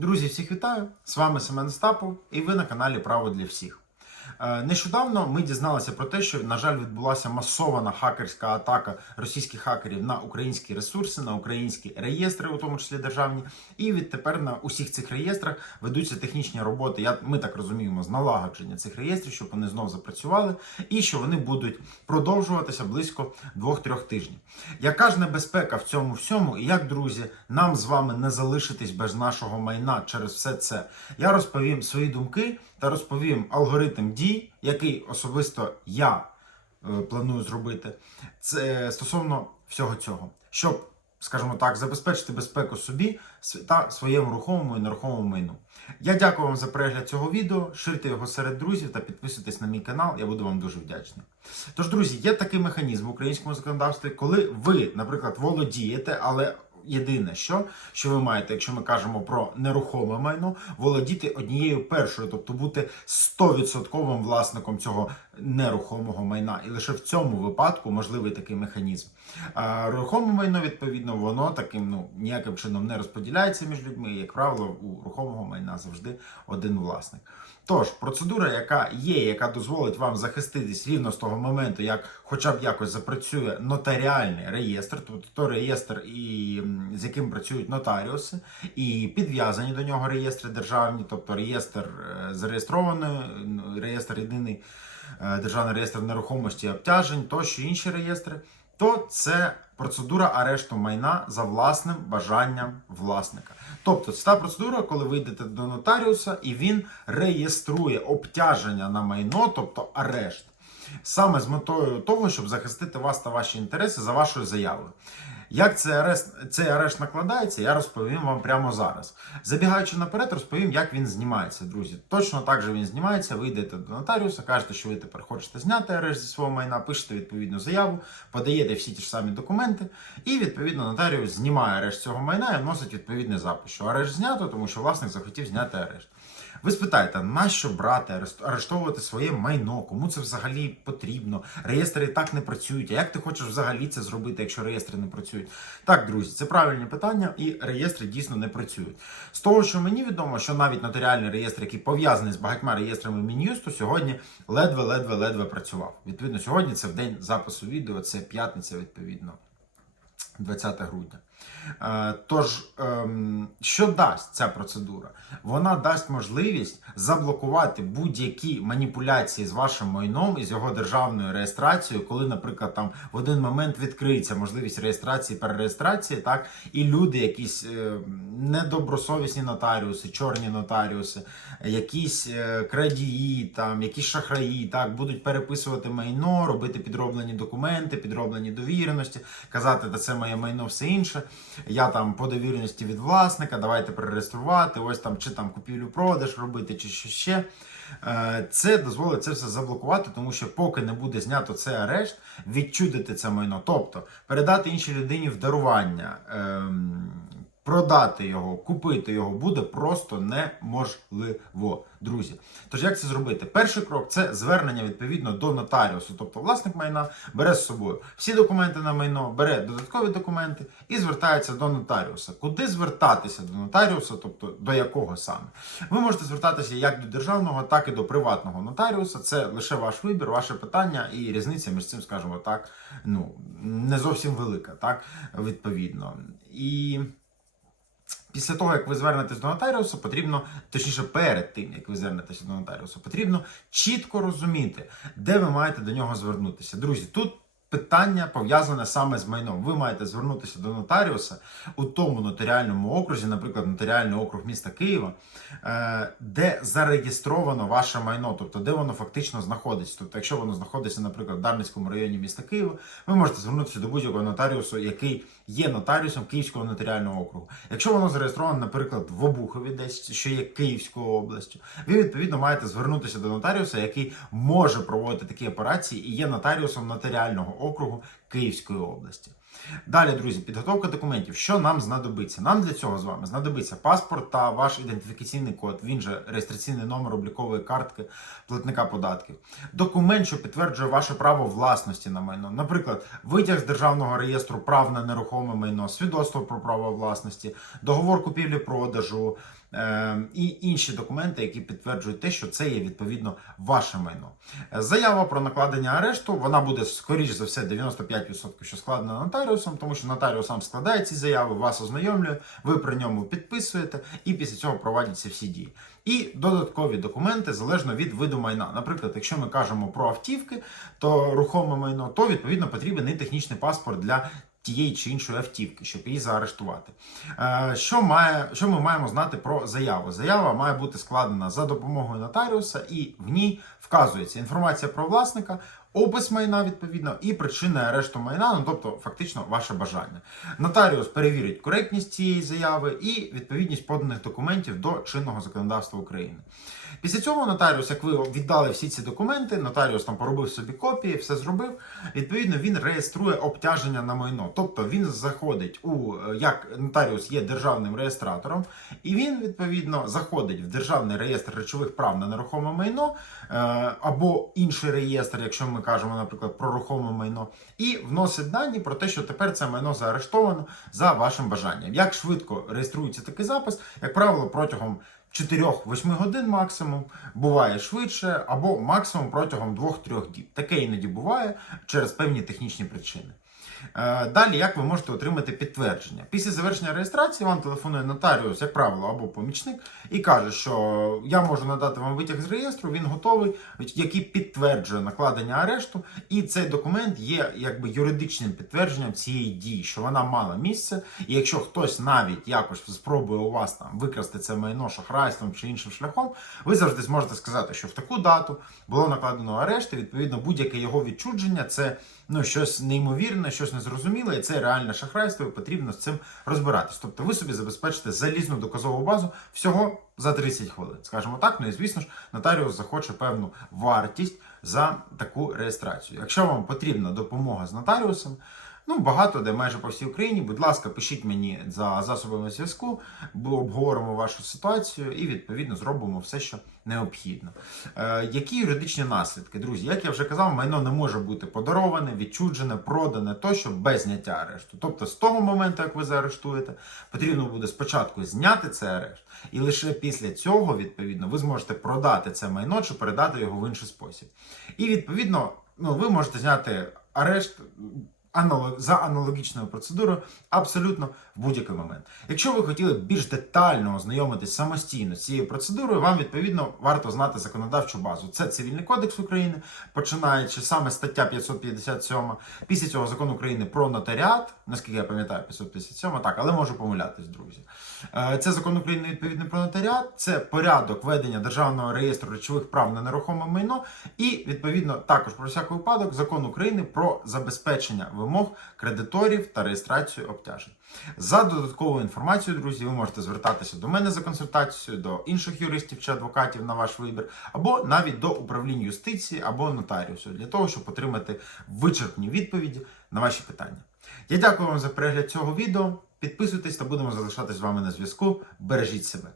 Друзі, всіх вітаю! З вами Семен Стапов і ви на каналі Право для всіх. Е, Нещодавно ми дізналися про те, що, на жаль, відбулася масована хакерська атака російських хакерів на українські ресурси, на українські реєстри, у тому числі державні. І відтепер на усіх цих реєстрах ведуться технічні роботи. Я, ми так розуміємо, з налагодження цих реєстрів, щоб вони знов запрацювали, і що вони будуть продовжуватися близько 2-3 тижнів. Яка ж небезпека в цьому всьому, і як, друзі, нам з вами не залишитись без нашого майна через все це? Я розповім свої думки та розповім алгоритм дій, який особисто я е, планую зробити, це стосовно всього цього, щоб, скажімо так, забезпечити безпеку собі та своєму рухомому і нерухомому майну. Я дякую вам за перегляд цього відео. Ширте його серед друзів та підписуйтесь на мій канал. Я буду вам дуже вдячний. Тож, друзі, є такий механізм в українському законодавстві, коли ви, наприклад, володієте, але єдине, що, що ви маєте, якщо ми кажемо про нерухоме майно, володіти однією першою, тобто бути 100% власником цього нерухомого майна. І лише в цьому випадку можливий такий механізм. А рухоме майно, відповідно, воно таким ну ніяким чином не розподіляється між людьми. Як правило, у рухомого майна завжди один власник. Тож, процедура, яка є, яка дозволить вам захиститись рівно з того моменту, як хоча б якось запрацює нотаріальний реєстр, тобто той реєстр, і, з яким працюють нотаріуси, і підв'язані до нього реєстри державні, тобто реєстр е, зареєстрований, реєстр єдиний е, державний реєстр нерухомості і обтяжень, тощо інші реєстри, то це процедура арешту майна за власним бажанням власника. Тобто це та процедура, коли ви йдете до нотаріуса і він реєструє обтяження на майно, тобто арешт, саме з метою того, щоб захистити вас та ваші інтереси за вашою заявою. Як цей арешт, цей арешт накладається, я розповім вам прямо зараз. Забігаючи наперед, розповім, як він знімається, друзі. Точно так же він знімається. Ви йдете до нотаріуса, кажете, що ви тепер хочете зняти арешт зі свого майна, пишете відповідну заяву, подаєте всі ті ж самі документи, і відповідно нотаріус знімає арешт цього майна і вносить відповідний запис, що арешт знято, тому що власник захотів зняти арешт. Ви спитаєте, нащо брати, арест- арештовувати своє майно? Кому це взагалі потрібно? Реєстри так не працюють. А як ти хочеш взагалі це зробити, якщо реєстри не працюють? Так, друзі, це правильні питання, і реєстри дійсно не працюють. З того, що мені відомо, що навіть нотаріальний реєстр, який пов'язаний з багатьма реєстрами Мін'юсту, сьогодні ледве-ледве-ледве працював. Відповідно, сьогодні це в день запису відео, це п'ятниця, відповідно. 20 грудня. Е, Тож, ем, що дасть ця процедура? Вона дасть можливість заблокувати будь-які маніпуляції з вашим майном і з його державною реєстрацією, коли, наприклад, там в один момент відкриється можливість реєстрації перереєстрації, так і люди, якісь е, недобросовісні нотаріуси, чорні нотаріуси, якісь е, крадії, там якісь шахраї, так будуть переписувати майно, робити підроблені документи, підроблені довіреності, казати, та це моє майно, все інше. Я там по довіреності від власника, давайте перереєструвати, ось там чи там купівлю-продаж робити, чи що ще. Е, Це дозволить це все заблокувати, тому що поки не буде знято цей арешт, відчудити це майно, тобто передати іншій людині в дарування. Продати його, купити його буде просто неможливо, друзі. Тож як це зробити? Перший крок це звернення відповідно до нотаріусу. Тобто власник майна бере з собою всі документи на майно, бере додаткові документи і звертається до нотаріуса. Куди звертатися до нотаріуса, тобто до якого саме? Ви можете звертатися як до державного, так і до приватного нотаріуса. Це лише ваш вибір, ваше питання і різниця між цим, скажімо так, ну не зовсім велика, так відповідно. І Після того, як ви звернетесь до нотаріуса, потрібно, точніше, перед тим, як ви звернетеся до нотаріуса, потрібно чітко розуміти, де ви маєте до нього звернутися. Друзі, тут питання пов'язане саме з майном. Ви маєте звернутися до нотаріуса у тому нотаріальному окрузі, наприклад, нотаріальний округ міста Києва, е, де зареєстровано ваше майно, тобто де воно фактично знаходиться. Тобто, якщо воно знаходиться, наприклад, в Дарницькому районі міста Києва, ви можете звернутися до будь-якого нотаріусу, який є нотаріусом Київського нотаріального округу. Якщо воно зареєстровано, наприклад, в Обухові, десь що є Київською областю, ви відповідно маєте звернутися до нотаріуса, який може проводити такі операції і є нотаріусом нотаріального округу Київської області. Далі, друзі, підготовка документів. Що нам знадобиться? Нам для цього з вами знадобиться паспорт та ваш ідентифікаційний код, він же реєстраційний номер облікової картки платника податків. Документ, що підтверджує ваше право власності на майно. Наприклад, витяг з державного реєстру прав на нерухоме майно, свідоцтво про право власності, договор купівлі-продажу, і інші документи, які підтверджують те, що це є відповідно ваше майно. Е, Заява про накладення арешту вона буде скоріш за все 95% що складена нотаріусом, тому що нотаріус сам складає ці заяви, вас ознайомлює, ви при ньому підписуєте, і після цього проводяться всі дії. І додаткові документи залежно від виду майна. Наприклад, якщо ми кажемо про автівки, то рухоме майно, то відповідно потрібен і технічний паспорт для тієї чи іншої автівки, щоб її заарештувати. Е, Що, має, що ми маємо знати про заяву? Заява має бути складена за допомогою нотаріуса, і в ній вказується інформація про власника, опис майна відповідно і причини арешту майна, ну тобто фактично ваше бажання. Нотаріус перевірить коректність цієї заяви і відповідність поданих документів до чинного законодавства України. Після цього нотаріус, як ви віддали всі ці документи, нотаріус там поробив собі копії, все зробив. Відповідно, він реєструє обтяження на майно. Тобто він заходить у як нотаріус є державним реєстратором, і він відповідно заходить в державний реєстр речових прав на нерухоме майно е, або інший реєстр, якщо ми кажемо, наприклад, про рухоме майно, і вносить дані про те, що тепер це майно заарештовано за вашим бажанням. Як швидко реєструється такий запис, як правило, протягом 4-8 годин максимум, буває швидше, або максимум протягом 2-3 діб. Таке іноді буває через певні технічні причини. Е, Далі, як ви можете отримати підтвердження? Після завершення реєстрації вам телефонує нотаріус, як правило, або помічник, і каже, що я можу надати вам витяг з реєстру, він готовий, який підтверджує накладення арешту, і цей документ є якби юридичним підтвердженням цієї дії, що вона мала місце. І якщо хтось навіть якось спробує у вас там викрасти це майно шахрайством чи іншим шляхом, ви завжди зможете сказати, що в таку дату було накладено арешт, і відповідно будь-яке його відчудження це ну щось неймовірне, щось незрозуміле, і це реальне шахрайство, і потрібно з цим розбиратись. Тобто ви собі забезпечите залізну доказову базу всього за 30 хвилин. Скажімо так, ну і звісно ж, нотаріус захоче певну вартість за таку реєстрацію. Якщо вам потрібна допомога з нотаріусом, Ну, багато де майже по всій Україні. Будь ласка, пишіть мені за засобами зв'язку, бо обговоримо вашу ситуацію і відповідно зробимо все, що необхідно. Е, які юридичні наслідки, друзі? Як я вже казав, майно не може бути подароване, відчуджене, продане тощо без зняття арешту. Тобто, з того моменту, як ви заарештуєте, потрібно буде спочатку зняти цей арешт, і лише після цього, відповідно, ви зможете продати це майно чи передати його в інший спосіб. І відповідно, ну, ви можете зняти арешт за аналогічною процедурою абсолютно в будь-який момент. Якщо ви хотіли більш детально ознайомитись самостійно з цією процедурою, вам відповідно варто знати законодавчу базу. Це Цивільний кодекс України, починаючи саме стаття 557, після цього закон України про нотаріат, наскільки я пам'ятаю, 557, так, але можу помилятись, друзі. Е, Це закон України відповідно про нотаріат, це порядок ведення державного реєстру речових прав на нерухоме майно, і відповідно також про всякий випадок закон України про забезпечення вимог кредиторів та реєстрацію обтяжень. За додатковою інформацією, друзі, ви можете звертатися до мене за консультацією, до інших юристів чи адвокатів на ваш вибір, або навіть до управління юстиції або нотаріусу для того, щоб отримати вичерпні відповіді на ваші питання. Я дякую вам за перегляд цього відео. Підписуйтесь та будемо залишатись з вами на зв'язку. Бережіть себе.